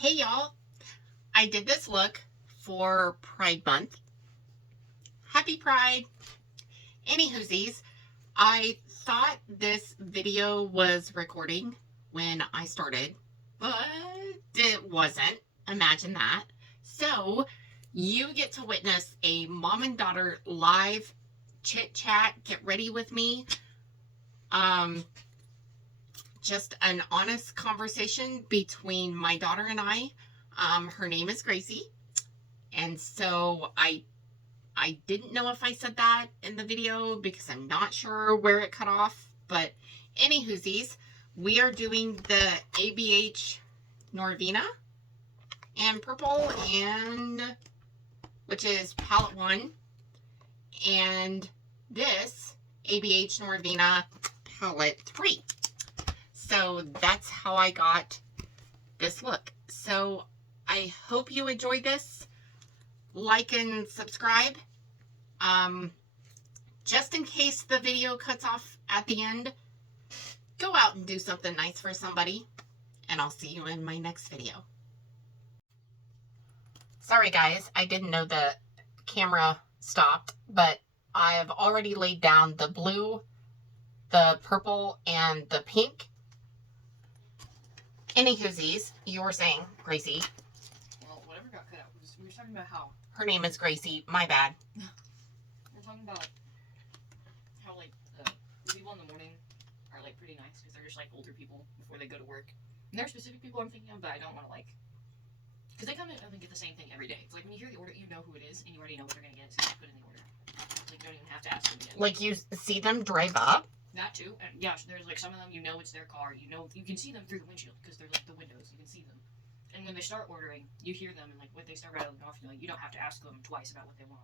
Hey y'all, I did this look for Pride Month. Happy Pride. Anywhoosies, I thought this video was recording when I started, but it wasn't. Imagine that. So you get to witness a mom and daughter live chit chat. Get ready with me. Just an honest conversation between my daughter and I. Her name is Gracie. And so I didn't know if I said that in the video because I'm not sure where it cut off. But anywhoosies, we are doing the ABH NORVINA and purple, and which is palette 1. And this ABH NORVINA palette 3. So that's how I got this look. So I hope you enjoyed this. Like and subscribe. Just in case the video cuts off at the end, go out and do something nice for somebody. And I'll see you in my next video. Sorry guys, I didn't know the camera stopped, but I've already laid down the blue, the purple, and the pink. Anywhoosies, you were saying, Gracie. Well, whatever got cut out. We were talking about how... Her name is Gracie. My bad. We're talking about how, like, the people in the morning are, like, pretty nice because they're just, like, older people before they go to work. And there are specific people I'm thinking of, but I don't want to, like... Because they come in and get the same thing every day. It's like when you hear the order, you know who it is, and you already know what they're going to get, so you just put in the order. Like, you don't even have to ask them again. Like, you see them drive up? That too, and yeah, there's like some of them, you know it's their car, you know, you can see them through the windshield, because they're like the windows, you can see them. And when they start ordering, you hear them, and like when they start rattling off, you don't have to ask them twice about what they want.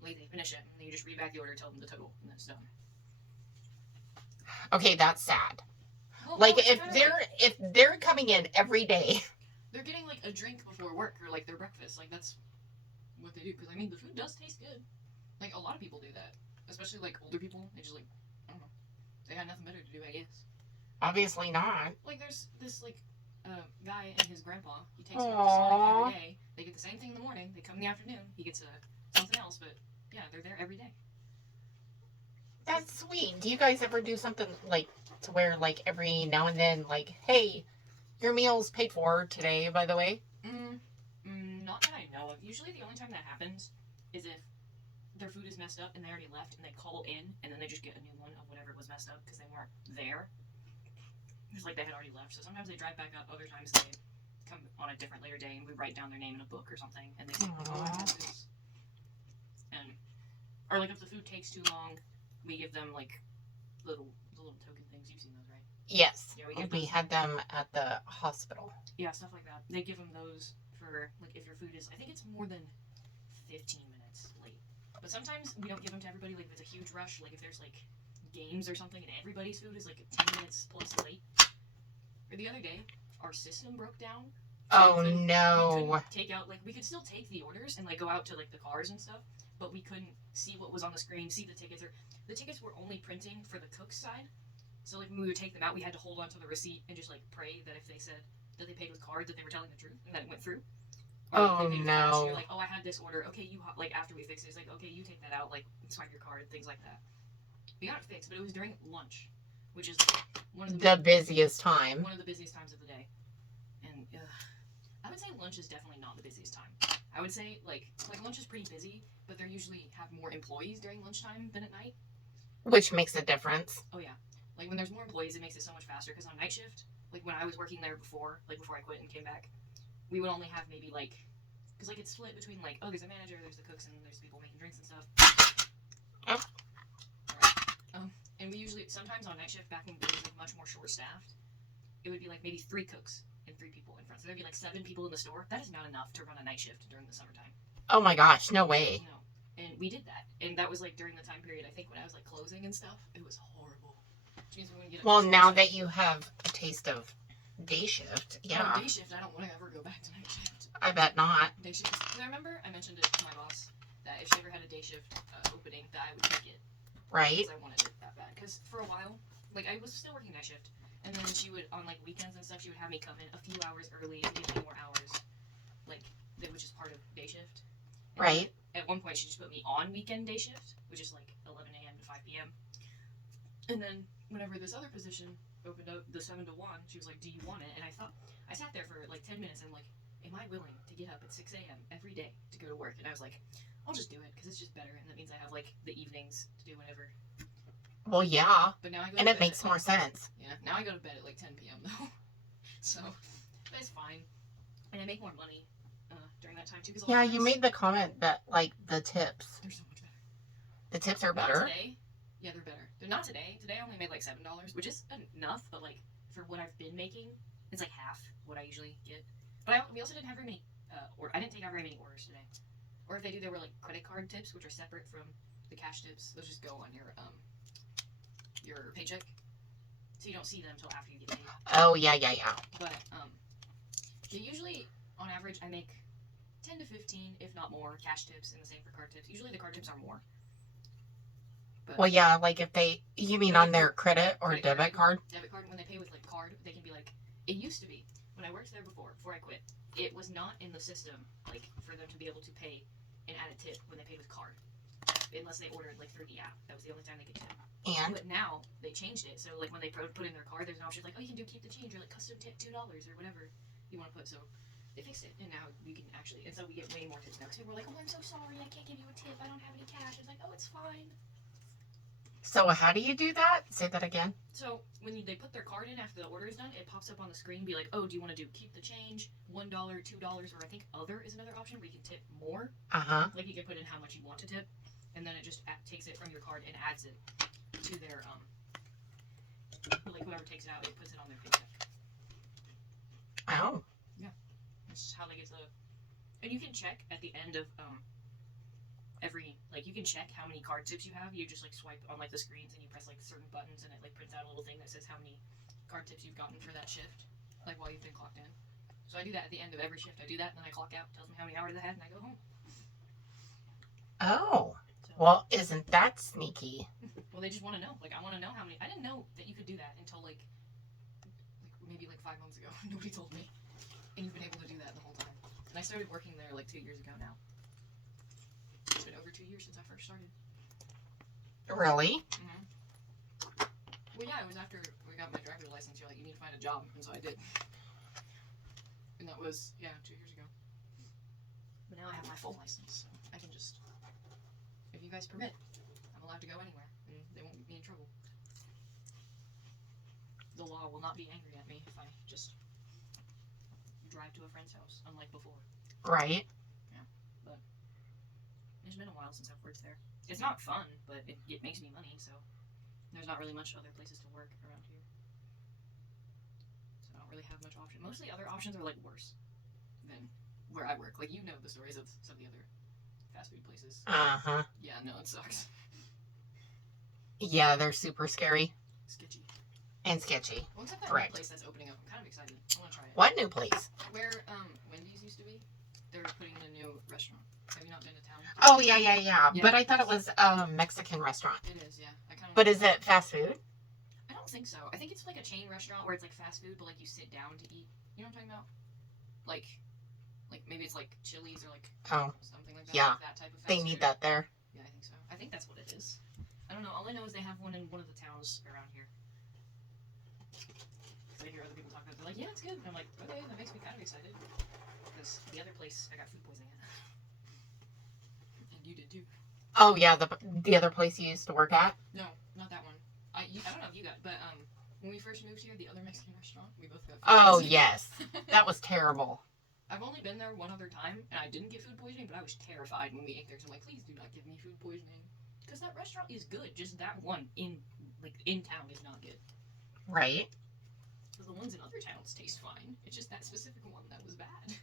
Like, they finish it, and then you just read back the order, tell them the total, and then it's done. Okay, that's sad. Well, like, no, if they're coming in every day. They're getting like a drink before work, or like their breakfast, like that's what they do, because I mean, the food does taste good. Like, a lot of people do that, especially like older people, they just like, I don't know. They got nothing better to do, I guess. Obviously not. Like, there's this, like, guy and his grandpa. He takes them out to Sonic every day. They get the same thing in the morning. They come in the afternoon. He gets something else, but, yeah, they're there every day. That's sweet. Do you guys ever do something, like, to where, like, every now and then, like, hey, your meal's paid for today, by the way? Not that I know of. Usually the only time that happens is if their food is messed up and they already left and they call in and then they just get a new one of whatever was messed up because they weren't there. It's like they had already left. So sometimes they drive back up, other times they come on a different later day and we write down their name in a book or something and they say, oh, I have this. And, or like if the food takes too long, we give them like the little token things. You've seen those, right? Yes. Yeah, we had them at the hospital. Yeah, stuff like that. They give them those for, like, if your food is, I think it's more than 15 minutes late. But sometimes we don't give them to everybody, like, if it's a huge rush, like, if there's, like, games or something, and everybody's food is, like, 10 minutes plus late. Or the other day, our system broke down. So oh, no. We couldn't take out, like, we could still take the orders and, like, go out to, like, the cars and stuff, but we couldn't see what was on the screen, see the tickets, or the tickets were only printing for the cook's side. So, like, when we would take them out, we had to hold on to the receipt and just, like, pray that if they said that they paid with card, that they were telling the truth, and that it went through. Or oh, no. Cash, you're like, oh, I had this order. Okay, you, like, after we fix it, it's like, okay, you take that out, like, swipe your card, things like that. We got it fixed, but it was during lunch, which is like, one of the busiest time. One of the busiest times of the day. And, I would say lunch is definitely not the busiest time. I would say, like lunch is pretty busy, but they usually have more employees during lunchtime than at night. Which makes a difference. Oh, yeah. Like, when there's more employees, it makes it so much faster, because on night shift, like, when I was working there before I quit and came back, we would only have maybe, like, because, like, it's split between, like, oh, there's a manager, there's the cooks, and there's people making drinks and stuff. Oh. Right. And we usually, sometimes on night shift, back when it was, like, much more short-staffed, it would be, like, maybe 3 cooks and 3 people in front. So there'd be, like, 7 people in the store. That is not enough to run a night shift during the summertime. Oh, my gosh, no way. No. And we did that. And that was, like, during the time period, I think, when I was, like, closing and stuff. It was horrible. Which means we wouldn't get well, now that you have a taste of day shift, yeah. Oh, day shift, I don't want to ever go back to night shift. I bet not. Day shift. Because I remember I mentioned it to my boss that if she ever had a day shift opening, that I would take it. Right. Because I wanted it that bad. Because for a while, like, I was still working night shift. And then she would, on, like, weekends and stuff, she would have me come in a few hours early to give me more hours. which is part of day shift. And Right. At one point, she just put me on weekend day shift, which is like 11 a.m. to 5 p.m. And then whenever this other position opened up, the 7 to 1, she was like, "Do you want it?" And I sat there for like 10 minutes and I'm like, "Am I willing to get up at 6 a.m. every day to go to work?" And I was like, "I'll just do it because it's just better, and that means I have like the evenings to do whenever." Well, yeah. But now I go. And to it bed makes more sense. Yeah. Now I go to bed at like 10 p.m. though, so that's fine, and I make more money during that time too. Cause Yeah, you made the comment that like the tips. They're so much better. The tips are Not better. today. Yeah, they're better. They're not today. Today I only made like $7, which is enough, but like for what I've been making, it's like half what I usually get. But we also didn't have very many, or I didn't take out very many orders today. Or if they do, there were like credit card tips, which are separate from the cash tips. Those just go on your paycheck, so you don't see them until after you get paid. Oh, yeah. But usually on average I make 10 to 15, if not more, cash tips, and the same for card tips. Usually the card tips are more. But well, yeah, like if you mean on their credit or debit card? Debit card, when they pay with like card, they can be like, it used to be, when I worked there before I quit, it was not in the system, like, for them to be able to pay and add a tip when they paid with card. Unless they ordered, like, through the app. That was the only time they could tip. And? But now, they changed it, so, like, when they put in their card, there's an option like, oh, you can do keep the change, or, like, custom tip $2, or whatever you want to put, so they fixed it, and now we can actually, and so we get way more tips now, because people are like, oh, I'm so sorry, I can't give you a tip, I don't have any cash. It's like, oh, it's fine. So how do you do that? Say that again. So when they put their card in after the order is done, it pops up on the screen, be like, oh, do you want to do keep the change, $1, $2, or I think other is another option where you can tip more. Like you can put in how much you want to tip, and then it just takes it from your card and adds it to their like whoever takes it out, it puts it on their paycheck. Oh. Yeah, that's how they get the. And you can check at the end of you can check how many card tips you have. You just like swipe on like the screens and you press like certain buttons and it like prints out a little thing that says how many card tips you've gotten for that shift, like while you've been clocked in. So I do that at the end of every shift. I do that and then I clock out, tells me how many hours I had, and I go home. Oh. So, well, isn't that sneaky? Well, they just want to know. Like I want to know how many. I didn't know that you could do that until like maybe like 5 months ago. Nobody told me, and you've been able to do that the whole time. And I started working there like 2 years ago now. It's been over 2 years since I first started. Really? Mm-hmm. Well, yeah, it was after we got my driver's license. You're like, you need to find a job, and so I did. And that was 2 years ago. But now I have my full license, so I can just, if you guys permit, I'm allowed to go anywhere, and they won't get me in trouble. The law will not be angry at me if I just drive to a friend's house, unlike before. Right. But it's been a while since I've worked there. It's not fun, but it makes me money, so there's not really much other places to work around here. So I don't really have much option. Most of the other options are like worse than where I work. Like, you know the stories of some of the other fast food places. Yeah, no, it sucks. Yeah, they're super scary. Sketchy. And sketchy. Well, except that Correct. new place that's opening up. I'm kind of excited. I want to try it. What new place? Where Wendy's used to be. They're putting in a new restaurant. Have you not been to town? Oh, yeah. But I thought it was a Mexican restaurant. It is, yeah. But is it fast food? I don't think so. I think it's like a chain restaurant where it's like fast food, but like you sit down to eat. You know what I'm talking about? Like maybe it's like Chili's or like something like that. Yeah. Like that type of fast They food. need that there. Yeah, I think so. I think that's what it is. I don't know. All I know is they have one in one of the towns around here. So I hear other people talk about it. They're like, yeah, it's good. And I'm like, okay, that makes me kind of excited. Because the other place, I got food poisoning at. And you did too. Oh, yeah, the other place you used to work at? No, not that one. I don't know if you got, but when we first moved here, the other Mexican restaurant, we both got food poisoning. Yes. That was terrible. I've only been there one other time, and I didn't get food poisoning, but I was terrified when we ate there. So I'm like, please do not give me food poisoning. Because that restaurant is good, just that one in town is not good. Right. Because the ones in other towns taste fine. It's just that specific one that was bad.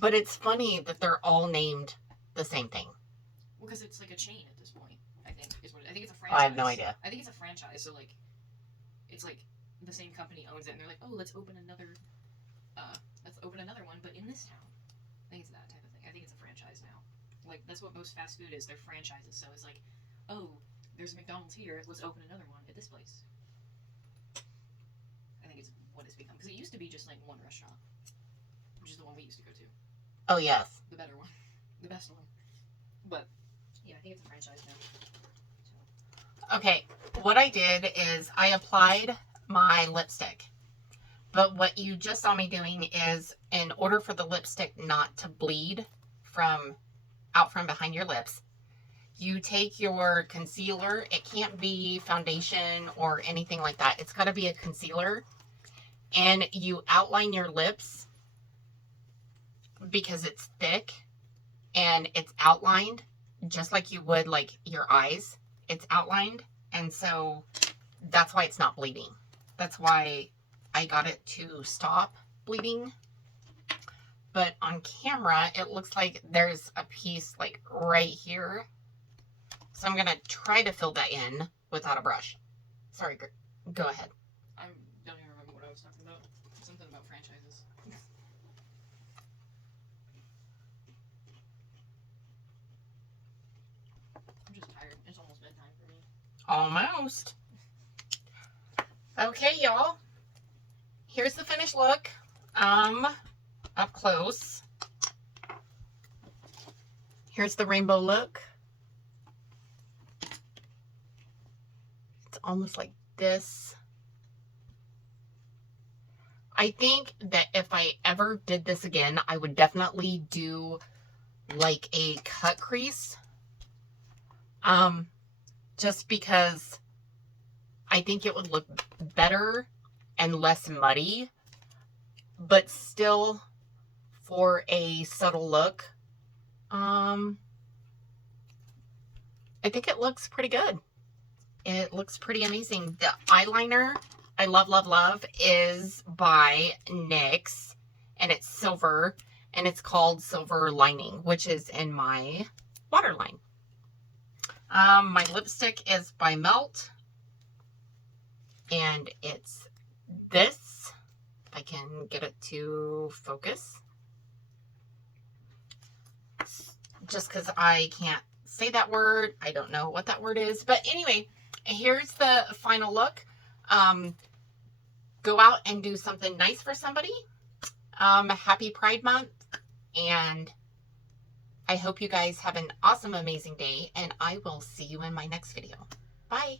But it's funny that they're all named the same thing. Well, because it's like a chain at this point, I think. I think it's a franchise. I have no idea. I think it's a franchise, so like, it's like the same company owns it, and they're like, oh, let's open another one, but in this town. I think it's that type of thing. I think it's a franchise now. Like, that's what most fast food is. They're franchises, so it's like, oh, there's a McDonald's here, let's open another one at this place. I think it's what it's become. Because it used to be just like one restaurant, which is the one we used to go to. Oh, yes. the better one, the best one. But yeah, I think it's a franchise now. Okay, what I did is I applied my lipstick. But what you just saw me doing is, in order for the lipstick not to bleed out from behind your lips, you take your concealer. It can't be foundation or anything like that. It's got to be a concealer. And you outline your lips because it's thick and it's outlined just like you would like your eyes. It's outlined. And so that's why it's not bleeding. That's why I got it to stop bleeding. But on camera, it looks like there's a piece like right here. So I'm going to try to fill that in without a brush. Sorry, go ahead. I don't even remember what I was talking about. Something about franchises. I'm just tired. It's almost bedtime for me. Almost. Okay, y'all. Here's the finished look. Up close. Here's the rainbow look. It's almost like this. I think that if I ever did this again, I would definitely do like a cut crease. Just because I think it would look better and less muddy, but still for a subtle look. I think it looks pretty good. It looks pretty amazing. The eyeliner I love is by NYX, and it's silver, and it's called Silver Lining, which is in my waterline. My lipstick is by Melt, and it's this, if I can get it to focus, just because I can't say that word. I don't know what that word is, but anyway, here's the final look. Go out and do something nice for somebody. Happy Pride Month, and I hope you guys have an awesome, amazing day, and I will see you in my next video. Bye.